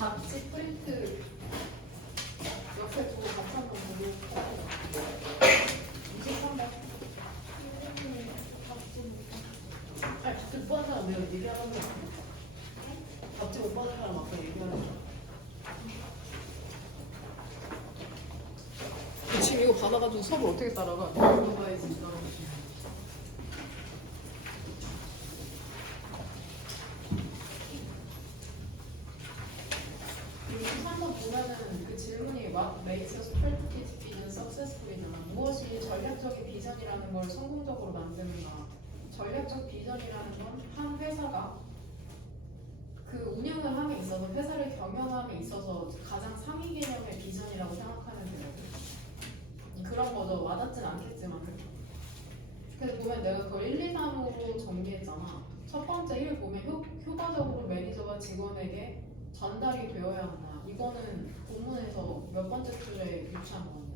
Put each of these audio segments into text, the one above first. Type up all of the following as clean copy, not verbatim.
답지 프린트 옆에 두고 같이 한번 보고 23번. 아니 답지 못 받은 사람 내가 얘기하는 거 답지 못 받은 사람 아까 얘기하는 거. 지금 이거 받아가지고 수업을 어떻게 따라가? 이거 봐야지. 보면은 그 질문이 What makes a strategic vision successful이잖아. 무엇이 전략적인 비전이라는 걸 성공적으로 만드는가. 전략적 비전이라는 건 한 회사가 그 운영을 함에 있어서 회사를 경영함에 있어서 가장 상위 개념의 비전이라고 생각하면 되거든. 그런 거죠. 와닿진 않겠지만. 그래서 보면 내가 그걸 1, 2, 3으로 정리했잖아. 첫 번째 1 보면 효과적으로 매니저와 직원에게 전달이 되어야 한다. 이거는 본문에서 몇 번째 줄에 유추한 거냐.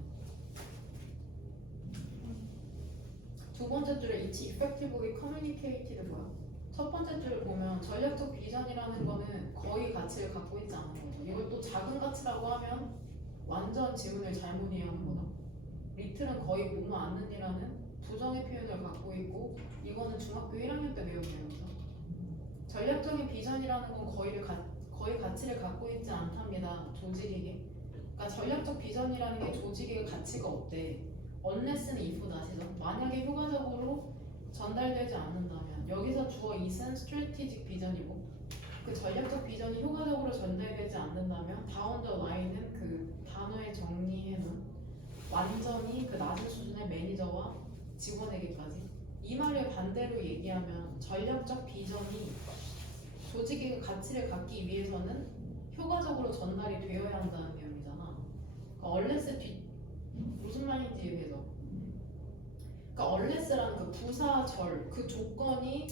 두 번째 줄에 It's effectively communicated 뭐야? 첫 번째 줄을 보면 전략적 비전이라는 거는 거의 가치를 갖고 있지 않은 거죠. 이걸 또 작은 가치라고 하면 완전 지문을 잘못 이해하는 거죠. 리틀은 거의 몸을 않는이라는 부정의 표현을 갖고 있고 이거는 중학교 1학년 때 배운 내용이죠. 전략적인 비전이라는 건 거의 가치를 갖고 있지 않답니다. 조직에게. 그러니까 전략적 비전이라는 게 조직에게 가치가 없대. unless는 if 다시죠. 만약에 효과적으로 전달되지 않는다면 여기서 주어 is은 strategic 비전이고 그 전략적 비전이 효과적으로 전달되지 않는다면 down the line은 그 단어에 정리해놓은 완전히 그 낮은 수준의 매니저와 직원에게까지. 이 말을 반대로 얘기하면 전략적 비전이 조직의 가치를 갖기 위해서는 효과적으로 전달이 되어야 한다는 내용이잖아. 그러니까 unless 무슨 말인지 이해해서. 그러니까 unless라는 그 부사절 그 조건이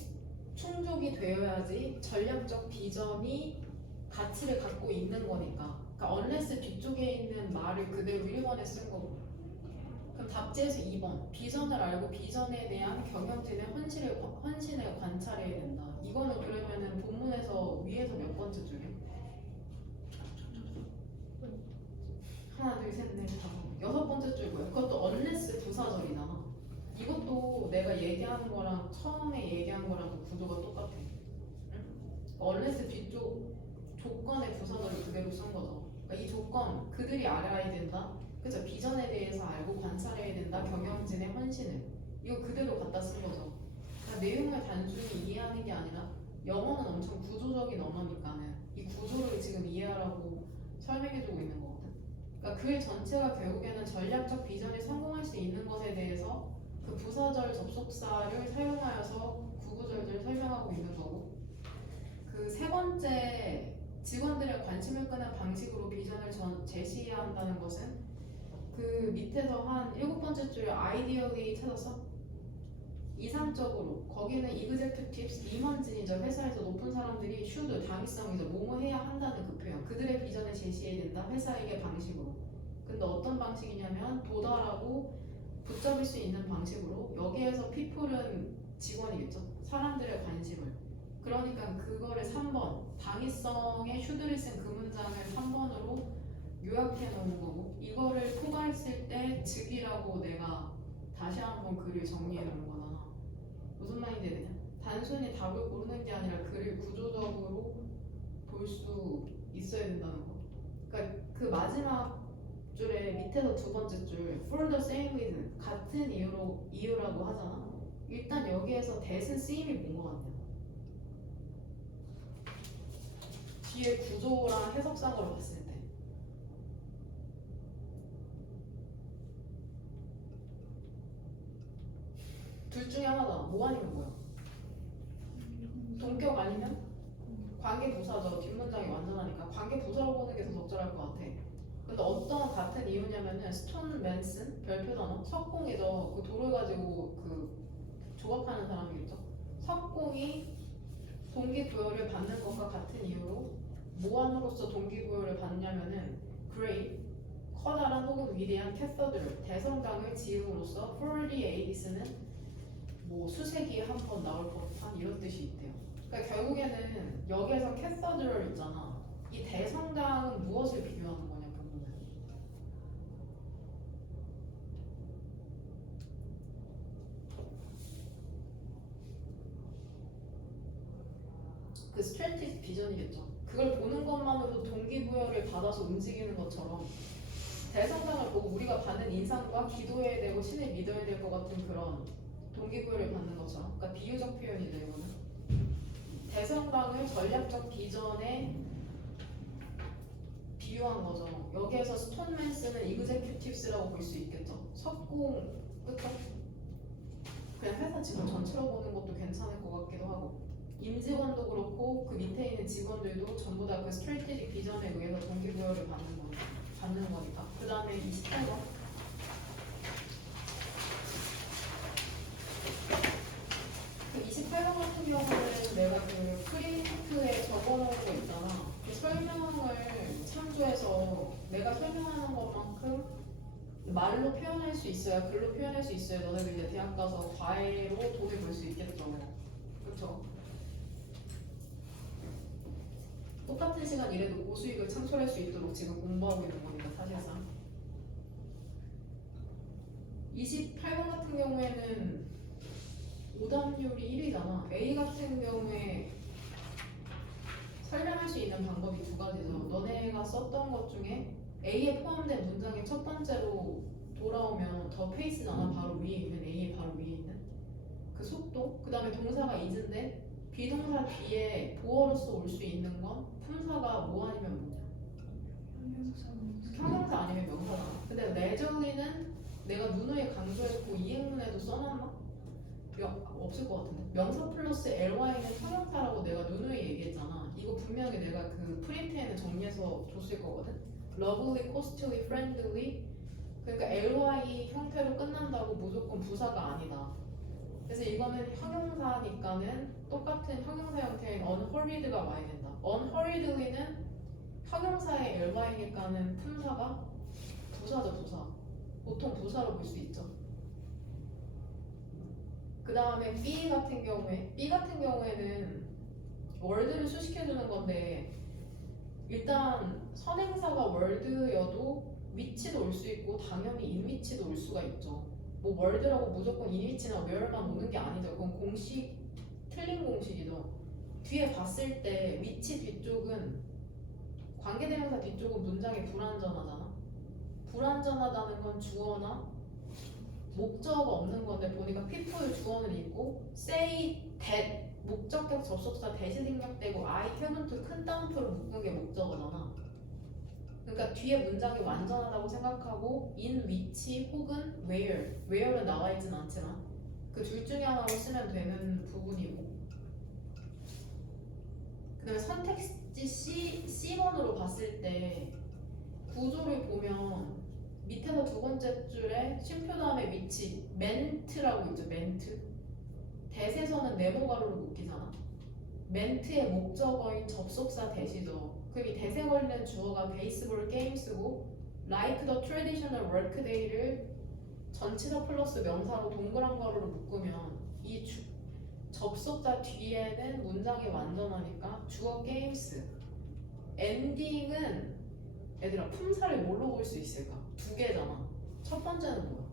충족이 되어야지 전략적 비전이 가치를 갖고 있는 거니까. 그러니까 unless 뒤쪽에 있는 말을 그대로 1번에 쓴 거고. 그럼 답지에서 2번 비전을 알고 비전에 대한 경영진의 헌신을 관찰해야 된다. 이거는 그러면은 본문에서 위에서 몇 번째 줄이야? 하나 둘셋넷 다섯 여섯 번째 줄 뭐야? 그것도 unless 부사절이잖아. 이것도 내가 얘기하는 거랑 처음에 얘기한 거랑 그 구조가 똑같아. 응? unless 뒤쪽 조건의 부사절을 그대로 쓴 거죠. 그러니까 이 조건 그들이 알아야 된다. 그죠? 비전에 대해서 알고 관찰해야 된다. 경영진의 헌신을. 이거 그대로 갖다 쓴 거죠. 그러니까 내용을 단순히 이해하는 게 아니라 영어는 엄청 구조적인 언어니까는 이 구조를 지금 이해하라고 설명해주고 있는 거거든. 그러니까 글 전체가 결국에는 전략적 비전이 성공할 수 있는 것에 대해서 그 부사절 접속사를 사용하여서 구구절절 설명하고 있는 거고 그 세 번째 직원들의 관심을 끄는 방식으로 비전을 제시해야 한다는 것은 그 밑에서 한 7번째 줄에 아이디어리 찾았어? 이상적으로 거기는 executives 임원진이죠. 회사에서 높은 사람들이 should 당위성이죠. 뭐뭐 해야 한다는 그 표현. 그들의 비전을 제시해야 된다. 회사에게 방식으로. 근데 어떤 방식이냐면 도달하고 붙잡을 수 있는 방식으로. 여기에서 people은 직원이겠죠. 사람들의 관심을. 그러니까 그거를 3번 당위성의 should를 쓴 그 문장을 3번으로 요약해 놓은 거고 이거를 포괄했을 때 즉이라고 내가 다시 한번 글을 정리해 놓은 거잖아. 무슨 말인지 되냐? 단순히 답을 고르는 게 아니라 글을 구조적으로 볼 수 있어야 된다는 거. 그러니까 그 마지막 줄에 밑에서 두 번째 줄 for the same reason 같은 이유라고 하잖아. 일단 여기에서 that은 쓰임이 뭔 거 같냐? 뒤에 구조랑 해석상으로 봤을 때 둘 중에 하나다. 뭐 아니면 뭐야? 동격 아니면 관계 부사죠. 뒷문장이 완전하니까 관계 부사로 보는 게 더 적절할 것 같아. 근데 어떤 같은 이유냐면은 스톤 맨슨 별표 단어 석공이죠. 그 돌을 가지고 그 조각하는 사람이겠죠. 석공이 동기부여를 받는 것과 같은 이유로 모함으로써 동기부여를 받냐면은 great 커다란 혹은 위대한 캐서들 대성당을 지음으로써 for the ages는 뭐 수세기에 한 번 나올 법한 이런 뜻이 있대요. 그러니까 결국에는 여기에서 캐서드럴 있잖아. 이 대성당 무엇을 비교하는 거냐 보면은 그 스트래티지 비전이겠죠. 그걸 보는 것만으로도 동기부여를 받아서 움직이는 것처럼 대상당을 보고 우리가 받는 인상과 기도해야 되고 신을 믿어야 될 것 같은 그런 동기부여를 받는 것처럼, 그러니까 비유적 표현이죠. 이거는 대상당을 전략적 비전에 비유한 거죠. 여기에서 스톤맨스는 이그제큐티브스라고 볼 수 있겠죠. 석공 그쵸? 그냥 회사 직원 전체로 보는 것도 괜찮을 것 같기도 하고, 임직원도 그렇고 그 밑에 있는 직원들도 전부 다 그 스트래티직 비전에 의해서 동기부여를 받는 거니까. 그 다음에 28번. 그 28번 같은 경우는 내가 그 프린트에 적어놓은 거 있잖아. 그 설명을 참조해서 내가 설명하는 것만큼 말로 표현할 수 있어야, 글로 표현할 수 있어야 너네들 이제 대학 가서 과외로 돈을 벌 수 있겠죠. 그렇죠? 똑같은 시간 일해도 고수익을 창출할 수 있도록 지금 공부하고 있는 거니까 사실상. 28번 같은 경우에는 오답률이 1이잖아. A 같은 경우에 설명할 수 있는 방법이 두 가지죠. 너네가 썼던 것 중에 A에 포함된 문장이 첫 번째로 돌아오면 더 페이스잖아. 바로 위에 있는 A의 바로 위에 있는 그 속도. 그 다음에 동사가 is인데 비동사 뒤에 보어로서 올 수 있는 건 품사가 뭐 아니면 뭐냐? 형용사 아니면 명사잖아. 근데 레저리는 내가 누누이 강조했고 이행문에도 써놨나? 없을 것 같은데. 명사 플러스 ly는 형용사라고 내가 누누이 얘기했잖아. 이거 분명히 내가 그 프린트에는 정리해서 줬을 거거든. lovely, costly, friendly. 그러니까 ly 형태로 끝난다고 무조건 부사가 아니다. 그래서 이거는 형용사니까는 똑같은 형용사 형태인 unhurried가 와야 된다. unhurriedly는 형용사의 ly니까는 품사가 부사죠, 부사. 보통 부사로 볼 수 있죠. 그 다음에 B 같은 경우에는 월드를 수식해주는 건데, 일단 선행사가 월드여도 위치도 올 수 있고 당연히 인위치도 올 수가 있죠. 뭐 월드라고 무조건 인위치나 where만 오는 게 아니죠. 그건 공식, 틀린 공식이죠. 뒤에 봤을 때 위치 뒤쪽은, 관계대명사 뒤쪽은 문장이 불완전하잖아. 불완전하다는 건 주어나 목적어가 없는 건데, 보니까 people 주어는 있고 say that 목적격 접속사 대시 생략되고 I haven't 큰 따옴표로 묶은 게 목적어잖아. 그러니까 뒤에 문장이 완전하다고 생각하고 in which 혹은 where는 나와 있진 않지만 그 둘 중에 하나로 쓰면 되는 부분이고, 그 다음에 선택지 C번으로 봤을 때 구조를 보면 밑에서 두 번째 줄에 쉼표 다음에 위치 멘트라고 있죠. 멘트. 대세서는 네모 가로로 묶이잖아. 멘트의 목적어인 접속사 대시죠. 그럼 이 대세 걸리는 주어가 베이스볼 게임스고 like the traditional workday를 전치사 플러스 명사로 동그란 가로로 묶으면 이 접속사 뒤에는 문장이 완전하니까 주어 게임스. 엔딩은 얘들아 품사를 뭘로 볼 수 있을까? 두 개잖아. 첫 번째는 뭐야?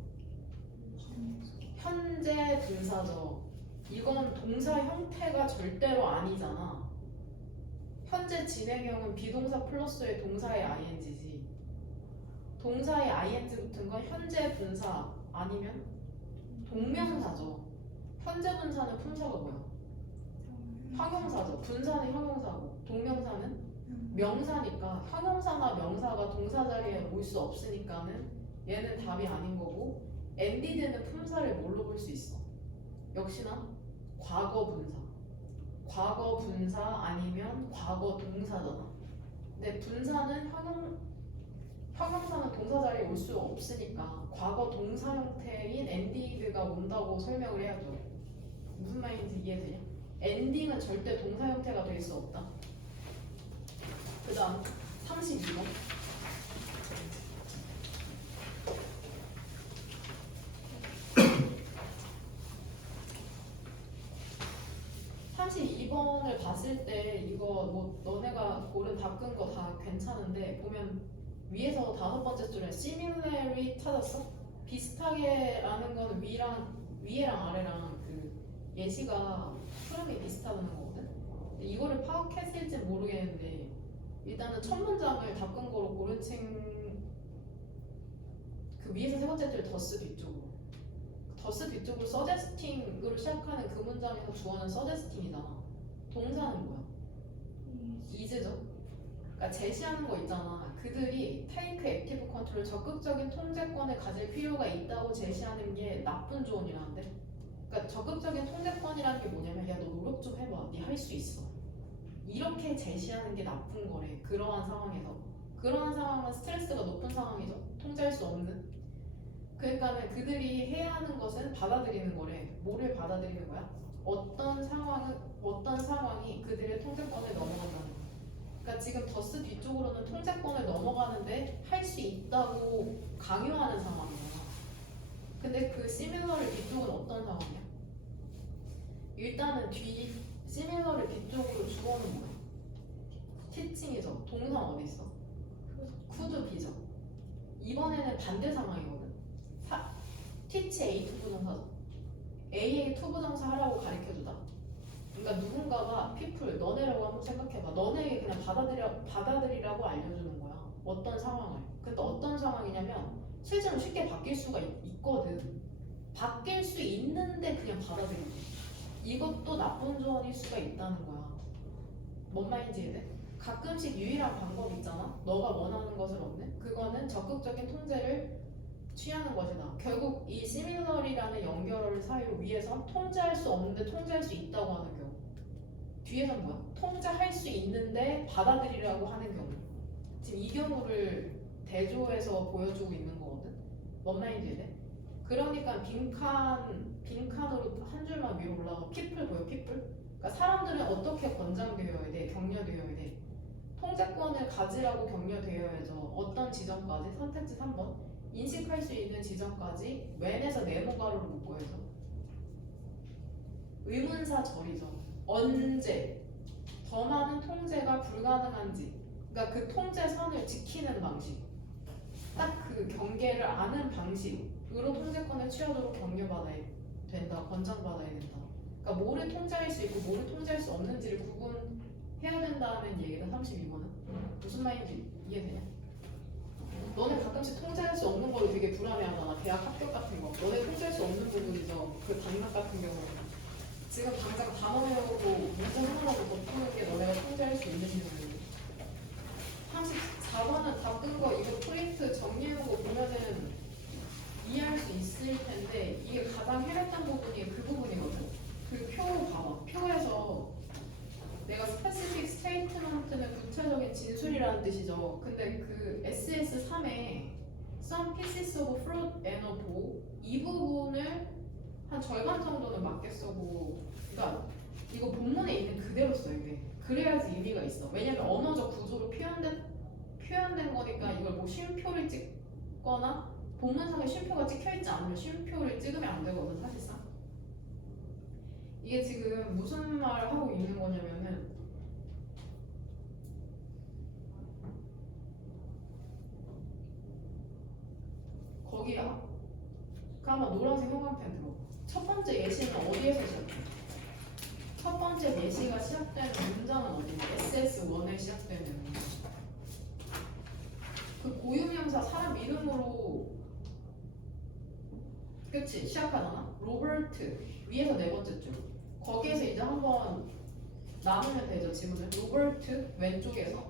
현재 분사죠. 이건 동사 형태가 절대로 아니잖아. 현재 진행형은 비동사 플러스의 동사의 ing지. 동사의 ing 붙은 건 현재 분사 아니면 동명사죠. 현재 분사는 품사가 뭐야? 형용사죠. 분사는 형용사고 동명사는 명사니까 형용사나 명사가 동사 자리에 올 수 없으니까는 얘는 답이 아닌 거고, ended는 품사를 뭘로 볼 수 있어? 역시나 과거 분사. 과거 분사 아니면 과거 동사잖아. 근데 분사는 형용사는 동사 자리에 올 수 없으니까 과거 동사 형태인 ended가 온다고 설명을 해야죠. 무슨 말인지 이해되냐? ending은 절대 동사 형태가 될 수 없다. 그 다음 32번. 32번을 봤을 때 이거 뭐 너네가 고른 답 끈 거 다 괜찮은데 보면 위에서 다섯 번째 줄에 similarly 찾았어? 비슷하게라는 건 위에랑 아래랑 그 예시가 흐름이 비슷하다는 거거든. 근데 이거를 파악했을지 모르겠는데 일단은 첫 문장을 닦은 거로 고른 그 위에서 세 번째 줄 더스 뒤쪽으로 서제스팅으로 시작하는 그 문장에서 주어는 서제스팅이잖아. 동사는 뭐야? 이즈죠. 그러니까 제시하는 거 있잖아. 그들이 take active control 적극적인 통제권을 가질 필요가 있다고 제시하는 게 나쁜 조언이라는데. 그러니까 적극적인 통제권이라는 게 뭐냐면 야 너 노력 좀 해봐. 네 할 수 있어. 이렇게 제시하는 게 나쁜 거래. 그러한 상황은 스트레스가 높은 상황이죠. 통제할 수 없는. 그러니까는 그들이 해야 하는 것은 받아들이는 거래. 뭐를 받아들이는 거야? 어떤 상황이 그들의 통제권을 넘어간다는 거야. 그러니까 지금 더스 뒤쪽으로는 통제권을 넘어가는데 할 수 있다고 강요하는 상황이야. 근데 그 시밀러를 뒤쪽은 어떤 상황이야? 일단은 시밀러를 뒤쪽으로 주어는 뭐야? 티칭이죠. 동사 어디 있어? could be죠. 이번에는 반대 상황이거든. teach A 투부정사죠. A에게 투부정사 하라고 가르쳐주다. 그러니까 누군가가 people, 너네라고 한번 생각해봐. 너네에게 그냥 받아들이라고 알려주는 거야. 어떤 상황을. 근데 어떤 상황이냐면 실제로 쉽게 바뀔 수가 있거든. 바뀔 수 있는데 그냥 받아들이는 거야. 이것도 나쁜 조언일 수가 있다는 거야. 뭔 말인지 이해돼? 가끔씩 유일한 방법 있잖아. 너가 원하는 것을 얻는. 그거는 적극적인 통제를 취하는 것이다. 결국 이 similar이라는 연결어를 사이로 위에서 통제할 수 없는데 통제할 수 있다고 하는 경우. 뒤에서는 뭐야? 통제할 수 있는데 받아들이라고 하는 경우. 지금 이 경우를 대조해서 보여주고 있는 거거든. 뭔 말인지 이해돼? 그러니까 빈칸으로 한 줄만 위로 올라가. people 보여? people? 그러니까 사람들은 어떻게 권장되어야 돼? 격려되어야 돼? 통제권을 가지라고 격려되어야죠. 어떤 지점까지? 선택지 3번. 인식할 수 있는 지점까지 when에서 네모가로를 묶어야죠. 의문사 절이죠. 언제 더 많은 통제가 불가능한지, 그러니까 그 통제선을 지키는 방식, 딱 그 경계를 아는 방식으로 통제권을 취하도록 격려받아야 된다, 권장받아야 된다. 그러니까 뭐를 통제할 수 있고 뭐를 통제할 수 없는지를 구분해야 된다는 얘기다. 32번은 무슨 말인지 이해되냐? 너네 가끔씩 통제할 수 없는 거로 되게 불안해하잖아. 대학 합격 같은 거. 너네 통제할 수 없는 부분이죠. 그 단락 같은 경우는. 지금 당장 단어 외우고 문제 하나라도 못 푸는 게 너네가 통제할 수 있는 부분이에요. 34번은 다 끈 거 이거 프린트 정리해놓고 보면은 이해할 수 있을 텐데 이게 가장 해냈던 부분이 그 부분이거든. 그 표 봐봐. 표에서 내가 specific statement는 구체적인 진술이라는 뜻이죠. 근데 그 SS3에 some pieces of fruit and a bowl 이 부분을 한 절반 정도는 맞게 쓰고, 그러니까 이거 본문에 있는 그대로 써야 돼. 그래야지 의미가 있어. 왜냐면 언어적 구조로 표현된 거니까 이걸 뭐 쉼표를 찍거나 본문상에 쉼표가 찍혀있지 않으면 쉼표를 찍으면 안 되거든 사실상. 이게 지금 무슨 말을 하고 있는 거냐면은 거기야. 그 한번 노란색 형광펜 들어. 첫 번째 예시는 어디에서 시작해? 첫 번째 예시가 시작되는 문장은 어디냐? SS1에 시작되는 그 고유명사 사람 이름으로 그치? 시작하잖아? 로버트 위에서 네 번째 줄 거기에서 이제 한번 나누면 되죠. 지문을 로버트 왼쪽에서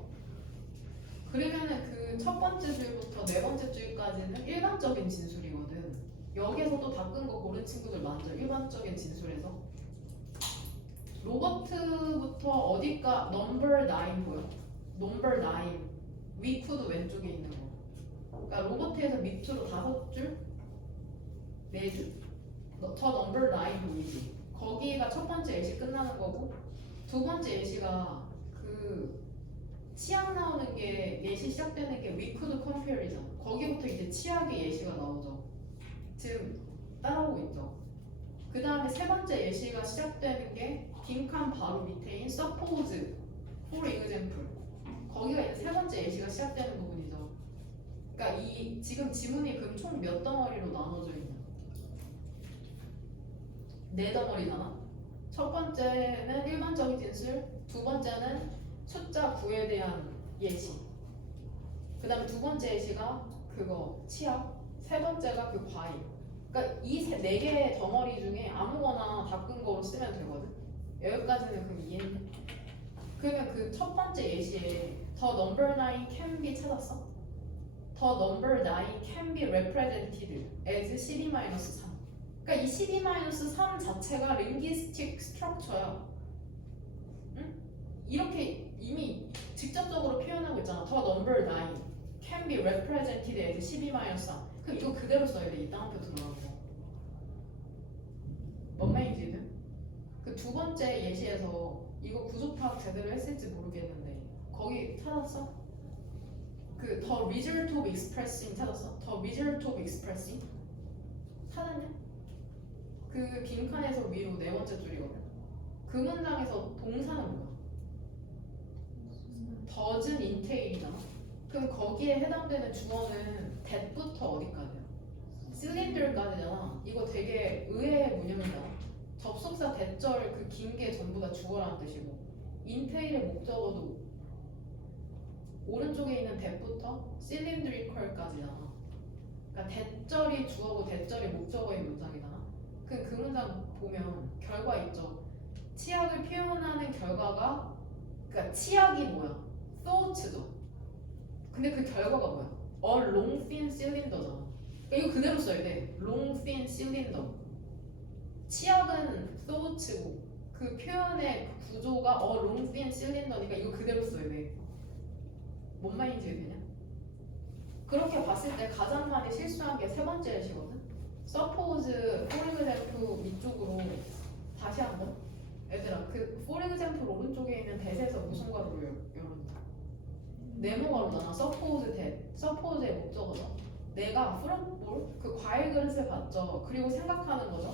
그러면은 그 첫 번째 줄부터 네 번째 줄까지는 일반적인 진술이거든. 여기에서도 다 끈 거 고른 친구들 많죠. 일반적인 진술에서 로버트부터 어디까 넘버 9 보여? 넘버 9 위쿠드 왼쪽에 있는 거. 그러니까 로버트에서 밑으로 5줄? 4줄? 더 넘버 9 보이지? 거기가 첫 번째 예시 끝나는 거고 두 번째 예시가 그 치약 나오는 게 예시 시작되는 게 we could compare이잖아. 거기부터 이제 치약의 예시가 나오죠. 지금 따라오고 있죠. 그 다음에 세 번째 예시가 시작되는 게 빈칸 바로 밑에인 suppose for example 거기가 이제 세 번째 예시가 시작되는 부분이죠. 그러니까 이 지금 지문이 그럼 총 몇 덩어리로 나눠져 있냐? 네 덩어리잖아. 첫 번째는 일반적인 진술, 두 번째는 숫자 9에 대한 예시. 그 다음에 두 번째 예시가 그거 치약, 세 번째가 그 과일. 그러니까 이 네 개의 덩어리 중에 아무거나 바꾼 거로 쓰면 되거든. 여기까지는 그럼 이해했네. 그러면 그 첫 번째 예시에 the number 9 can be 찾았어? the number 9 can be represented as 12-3. 그러니까 이 12-3 자체가 linguistic structure야. 응? 이렇게 이미 직접적으로 표현하고 있잖아. the number 9 can be represented as 12-3. 그럼 이거 그대로 써야 돼. 이 따옴표 들어가고. 뭔 말인지는? 그 두 번째 예시에서 이거 구조 파악 제대로 했을지 모르겠는데 거기 찾았어? 그 the result of expressing 찾았어? the result of expressing? 찾았냐? 그 빈칸에서 위로 네 번째 줄이거든. 그 문장에서 동사는 뭐야? doesn't entail이잖아. 그럼 거기에 해당되는 주어는 that부터 어디까지야? cylinder까지잖아. 이거 되게 의외의 문형이다. 접속사 대절 그 긴 게 전부 다 주어라는 뜻이고 entail의 목적어도 오른쪽에 있는 that부터 cylindrical까지잖아. 그러니까 대절이 주어고 대절이 목적어의 문장이잖아. 그 문장 보면 결과 있죠. 치약을 표현하는 결과가 그러니까 치약이 뭐야? thought죠. 근데 그 결과가 뭐야? A long thin cylinder잖아. 그러니까 이거 그대로 써야 돼. long thin cylinder. 치약은 thought고 그 표현의 구조가 a long thin cylinder니까 이거 그대로 써야 돼. 뭔 말인지 되냐? 그렇게 봤을 때 가장 많이 실수한 게 세 번째 예시거든. suppose, for example 위쪽으로 다시 한번. 얘들아, 그 for example 오른쪽에 있는 that에서 무슨 가로로 열었냐? 네모 가로잖아. suppose that. suppose의 목적어죠. 내가 프로볼 그 과일 그릇을 봤죠. 그리고 생각하는 거죠.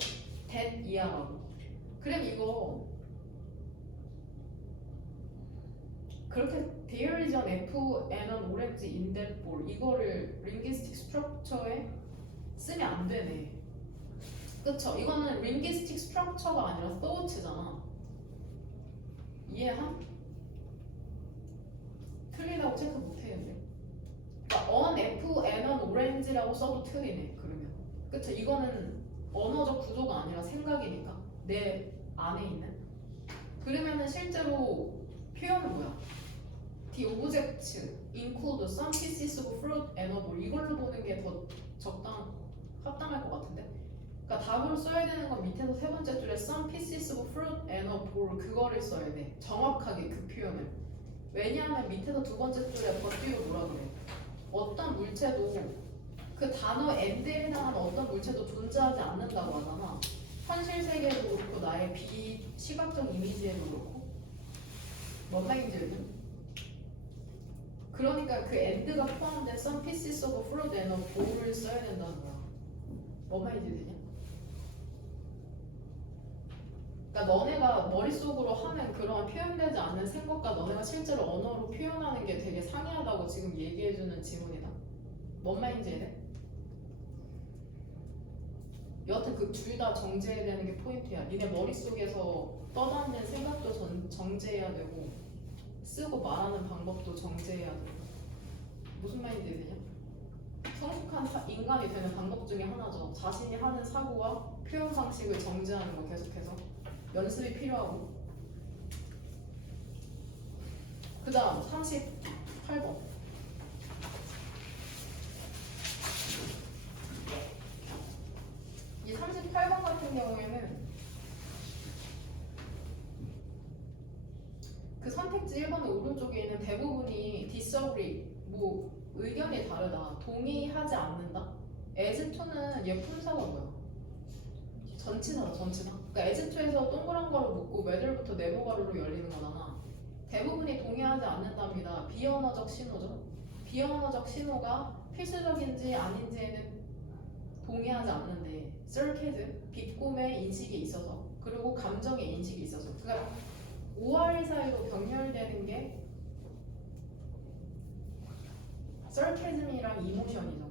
that 이하라고. 그럼 이거 그렇게 there is an apple and an orange in that bowl 이거를 linguistic structure에 쓰면 안 되네. 그쵸? 이거는 linguistic structure가 아니라 thought잖아. 이해함? 틀리다고 체크 못해는데. 그러니까 an apple and an orange라고 써도 틀리네. 그러면 그쵸? 이거는 언어적 구조가 아니라 생각이니까 내 안에 있는. 그러면은 실제로 표현은 뭐야? The object include some pieces of fruit and a bowl 이걸로 보는 게 더 합당할 것 같은데. 그러니까 답으로 써야 되는 건 밑에서 세 번째 줄에 some pieces of fruit and a bowl 그거를 써야 돼. 정확하게 그 표현을. 왜냐하면 밑에서 두 번째 줄에 버티고 뭐라 그래? 어떤 물체도 그 단어 and에 해당하는 어떤 물체도 존재하지 않는다고 하잖아. 현실 세계에도 그렇고 나의 비시각적 이미지에도 그렇고. 뭔 말인지 알죠? 그러니까 그 and가 포함된 some pieces of fruit and a bowl을 써야 된다는 거야. 뭔 말인지 되냐? 그러니까 너네가 머릿속으로 하는 그런 표현되지 않는 생각과 너네가 실제로 언어로 표현하는 게 되게 상이하다고 지금 얘기해주는 지문이다. 뭔 말인지 이해? 여하튼 그 둘 다 정제해야 되는 게 포인트야. 니네 머릿속에서 떠다니는 생각도 정제해야 되고 쓰고 말하는 방법도 정제해야 되고. 무슨 말인지 되냐? 성숙한 인간이 되는 방법 중에 하나죠. 자신이 하는 사고와 표현 방식을 정제하는 거 계속해서 연습이 필요하고. 그 다음 38번. 이 38번 같은 경우에는 그 선택지 1번의 오른쪽에 있는 대부분이 disagree, 뭐 의견이 다르다, 동의하지 않는다. as to는 얘 품사가 뭐야? 전치사다, 전치사. 그러니까 as to에서 동그란 가로 묶고 whether부터 네모 가로로 열리는 거잖아. 대부분이 동의하지 않는답니다. 비언어적 신호죠. 비언어적 신호가 필수적인지 아닌지에는 동의하지 않는데 sarcasm, 비꼬의 인식이 있어서 그리고 감정의 인식이 있어서 그러니까 5할 사이로 병렬되는 게 sarcasm이랑 이모션이죠.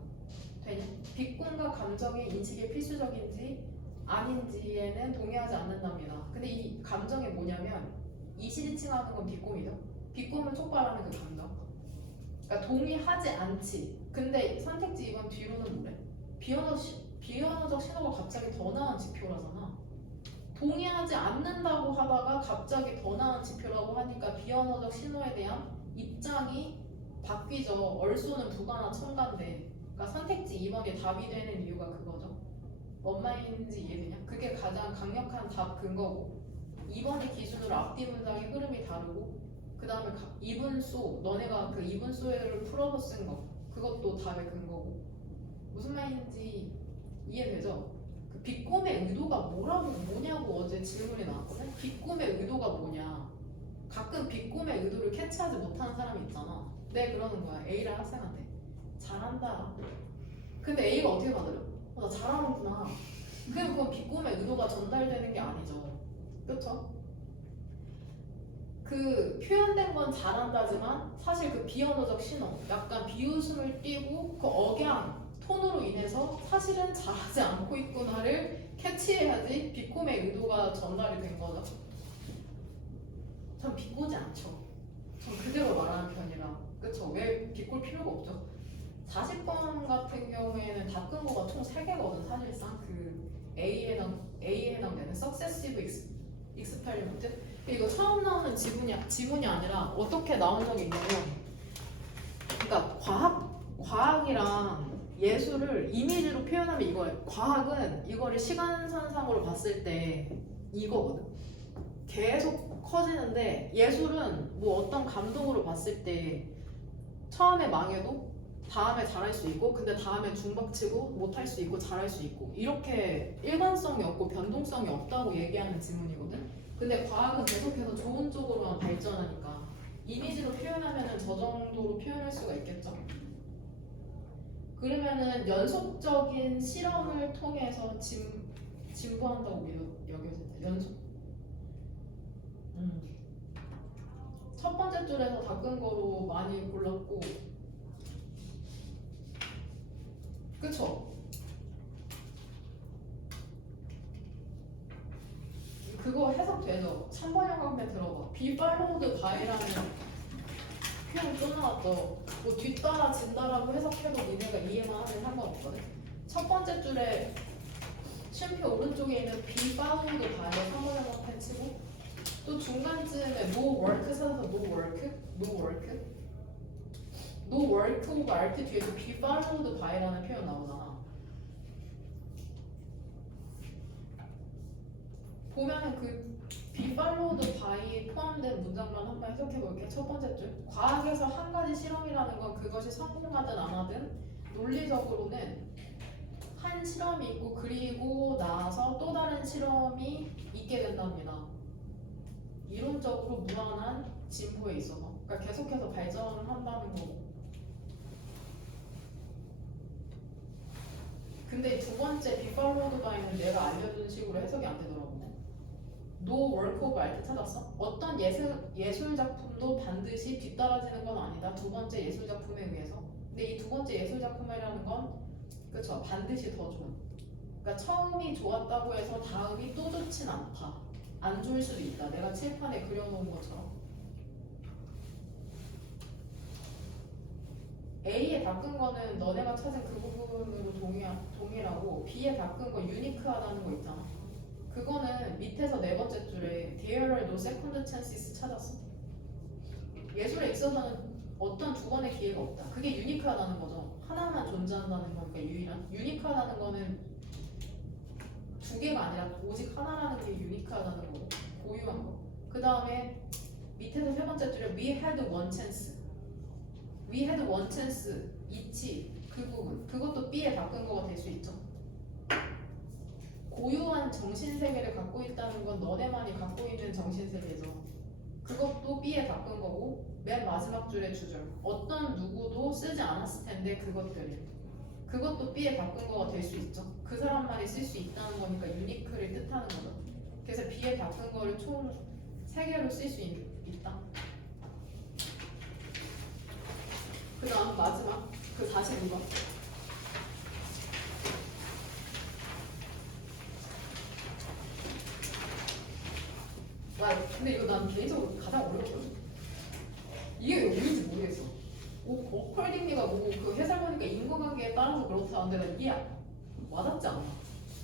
되냐? 비꼬음과 감정의 인식이 필수적인지 아닌지에는 동의하지 않는답니다. 근데 이 감정이 뭐냐면 이실칭하는 건 비꼬음이죠. 비꼬음을 촉발하는 그 감정. 그러니까 동의하지 않지. 근데 선택지 2번 뒤로는 뭐래? 비언어적 신호가 갑자기 더 나은 지표라잖아. 동의하지 않는다고 하다가 갑자기 더 나은 지표라고 하니까 비언어적 신호에 대한 입장이 바뀌죠. 얼쏘는 부가나 첨가인데. 그러니까 선택지 2번이 답이 되는 이유가 그거죠. 뭔 말인지 이해되냐? 그게 가장 강력한 답 근거고 2번의 기준으로 앞뒤 문장의 흐름이 다르고 그 다음에 이분수 너네가 그 이분수를 풀어서 쓴 거 그것도 답의 근거고 무슨 말인지 이해되죠? 그 비꼼의 의도가 뭐냐고 어제 질문이 나왔거든? 비꼼의 의도가 뭐냐 가끔 비꼼의 의도를 캐치하지 못하는 사람이 있잖아. 네 그러는 거야. A를 학생한테 잘한다. 근데 A가 어떻게 받아요? 나 잘하는구나. 그건 비꼼의 의도가 전달되는 게 아니죠. 그쵸? 그 표현된 건 잘한다지만 사실 그 비언어적 신호 약간 비웃음을 띠고 그 억양 톤으로 인해서 사실은 잘하지 않고 있구나를 캐치해야지 비꼼의 의도가 전달이 된 거죠. 전 비꼬지 않죠. 전 그대로 말하는 편이라. 그쵸? 왜 비꼴 필요가 없죠? 40번 같은 경우에는 답 근거가 총 3개거든 사실상 그 A에 해당되는 Successive Experiment. 이거 처음 나오는 지문이 아니라 어떻게 나온 적이 있냐면 그러니까 과학이랑 예술을 이미지로 표현하면 이거예요. 과학은 이거를 시간선상으로 봤을 때 이거거든. 계속 커지는데 예술은 뭐 어떤 감동으로 봤을 때 처음에 망해도 다음에 잘할 수 있고 근데 다음에 중박치고 못할 수 있고 잘할 수 있고 이렇게 일관성이 없고 변동성이 없다고 얘기하는 지문이거든. 근데 과학은 계속해서 좋은 쪽으로만 발전하니까 이미지로 표현하면은 저 정도로 표현할 수가 있겠죠. 그러면은 연속적인 실험을 통해서 진부한다고 여겨진다. 연속. 첫 번째 줄에서 다 끈 거로 많이 골랐고, 그쵸? 그거 해석되죠? 3번 영광에 들어봐. Be followed by라는 표현 또 나왔죠. 뭐 뒤따라진다라고 해석해도 니네가 이해만 하면 상관없거든. 첫 번째 줄에 쉼표 오른쪽에 있는 be followed by에 3번 영광 치고 또 중간쯤에 no work 찾아서 no work over art 뒤에서 be followed by라는 표현 나오잖아. 보면은 그 be followed by에 포함된 문장만 한번 해석해 볼게. 첫 번째 줄. 과학에서 한 가지 실험이라는 건 그것이 성공하든 안 하든 논리적으로는 한 실험이 있고 그리고 나서 또 다른 실험이 있게 된답니다. 이론적으로 무한한 진보에 있어서. 그러니까 계속해서 발전한다는 거고. 근데 두 번째 be followed by는 내가 알려준 식으로 해석이 안 되더라고. No work of art 찾았어? 어떤 예술 작품도 반드시 뒤따라지는 건 아니다. 두 번째 예술 작품에 의해서. 근데 이 두 번째 예술 작품이라는 건 그쵸 반드시 더 좋은. 그러니까 처음이 좋았다고 해서 다음이 또 좋진 않다. 안 좋을 수도 있다. 내가 칠판에 그려놓은 것처럼. A에 바꾼 거는 너네가 찾은 그 부분으로 동일하고 B에 바꾼 거 유니크하다는 거 있잖아. 그거는 밑에서 네 번째 줄에 There are no second chances 찾았어. 예술에 있어서는 어떤 두 번의 기회가 없다. 그게 유니크하다는 거죠. 하나만 존재한다는 거니까 유일한. 유니크하다는 거는 두 개가 아니라 오직 하나라는 게 유니크하다는 거고 고유한 거. 그 다음에 밑에서 세 번째 줄에 We had one chance. We had one chance. 있지. 그 부분. 그것도 B에 바꾼 거가 될 수 있죠. 고유한 정신세계를 갖고 있다는 건 너네만이 갖고 있는 정신세계죠. 그것도 B에 바꾼 거고 맨 마지막 줄의 주절 어떤 누구도 쓰지 않았을 텐데 그것도 B에 바꾼 거가 될 수 있죠. 그 사람만이 쓸 수 있다는 거니까 유니크를 뜻하는 거죠. 그래서 B에 바꾼 거를 총 3개로 쓸 수 있다. 그 다음 그다음 마지막 그 42번. 와, 근데 이거 난 개인적으로 가장 어렵거든. 이게 왜 오는지 모르겠어. 어컬딩리가 뭐 그 해석하니까 인과관계에 따라서 그렇다는데 난 이게 와닿지 않아.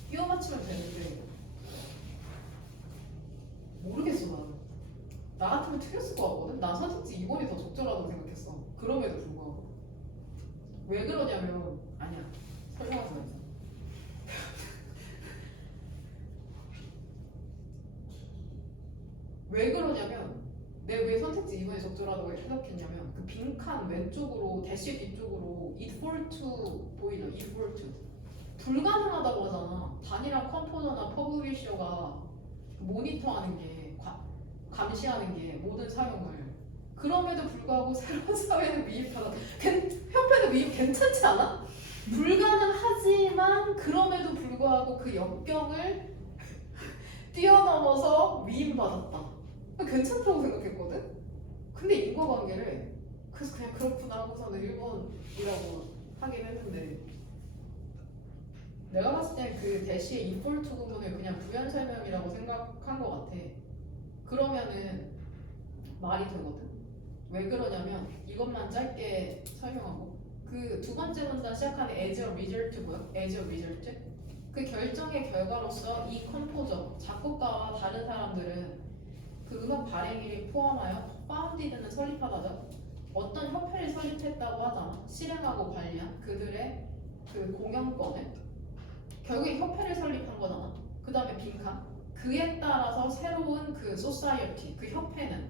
끼워 맞추면 되는데 모르겠어 나는. 나 같으면 틀렸을 것 같거든. 난 선택지 2번이 더 적절하다고 생각했어. 그럼에도 불구하고 왜 그러냐면 아니야 설명하지 말자. 왜 그러냐면 내가 왜 선택지 2번이 적절하다고 생각했냐면 그 빈칸 왼쪽으로 대시 뒤쪽으로 it fall to 보이죠? it fall to 불가능하다고 하잖아. 단일화 컴포너나 퍼블리셔가 모니터하는 게 감시하는 게 모든 사용을. 그럼에도 불구하고 새로운 사회는 미입하다. 협회는 미입 괜찮지 않아? 불가능하지만 그럼에도 불구하고 그 역경을 뛰어넘어서 위임받았다. 괜찮다고 생각했거든? 근데 인과관계를 그래서 그냥 그렇구나 하고서는 1번이라고 하긴 했는데 내가 봤을 때 그 대시의 이퀄 투 부분을 그냥 부연 설명이라고 생각한 것 같아. 그러면은 말이 되거든? 왜 그러냐면 이것만 짧게 설명하고 그 두 번째 문장 시작하는 as a result 뭐야? as a result? 그 결정의 결과로서 이 컴포저, 작곡가와 다른 사람들은 그 음악 발행일을 포함하여 파운디드는 설립하다죠. 어떤 협회를 설립했다고 하잖아. 실행하고 관리한 그들의 그 공연권을 결국에 협회를 설립한 거잖아. 그 다음에 빈칸 그에 따라서 새로운 그 소사이어티 그 협회는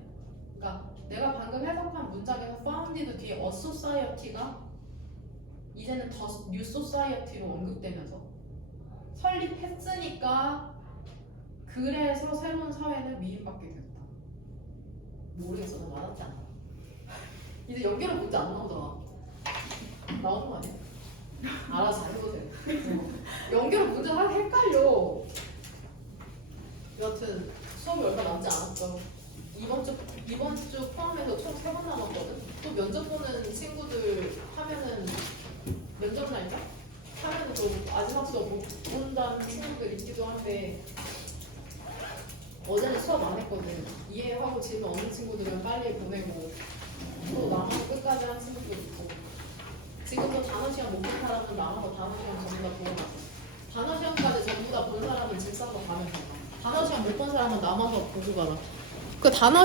그러니까 내가 방금 해석한 문장에서 파운디드 뒤에 a society가 이제는 더 뉴 소사이어티로 언급되면서 설립했으니까 그래서 새로운 사회는 미인받게 되었다. 모르겠어. 나 와닿지 않아. 이제 연결은 문제 안 나오잖아. 나오는 거 아니야? 알아서 잘 해보세요. 연결은 문제 하기 헷갈려. 여튼 수업이 얼마 남지 않았죠. 이번 주 포함해서 총 3번 남았거든. 또 면접 보는 친구들 하면은 면접 날짜? 하면은 또 마지막 수업 못 본다는 친구들 있기도 한데 어제는 수업 안 했거든. 이해하고 질문 없는 친구들은 빨리 보내고 또 남아서 끝까지 한 친구들 있고 지금도 단어 시간 못 본 사람은 남아서 단어 시간 전부 다 보고 갔어. 단어 시간까지 전부 다 본 사람은 집 사서 가면 돼. 단어 시간 못 본 사람은 남아서 보고 가라. 그 단어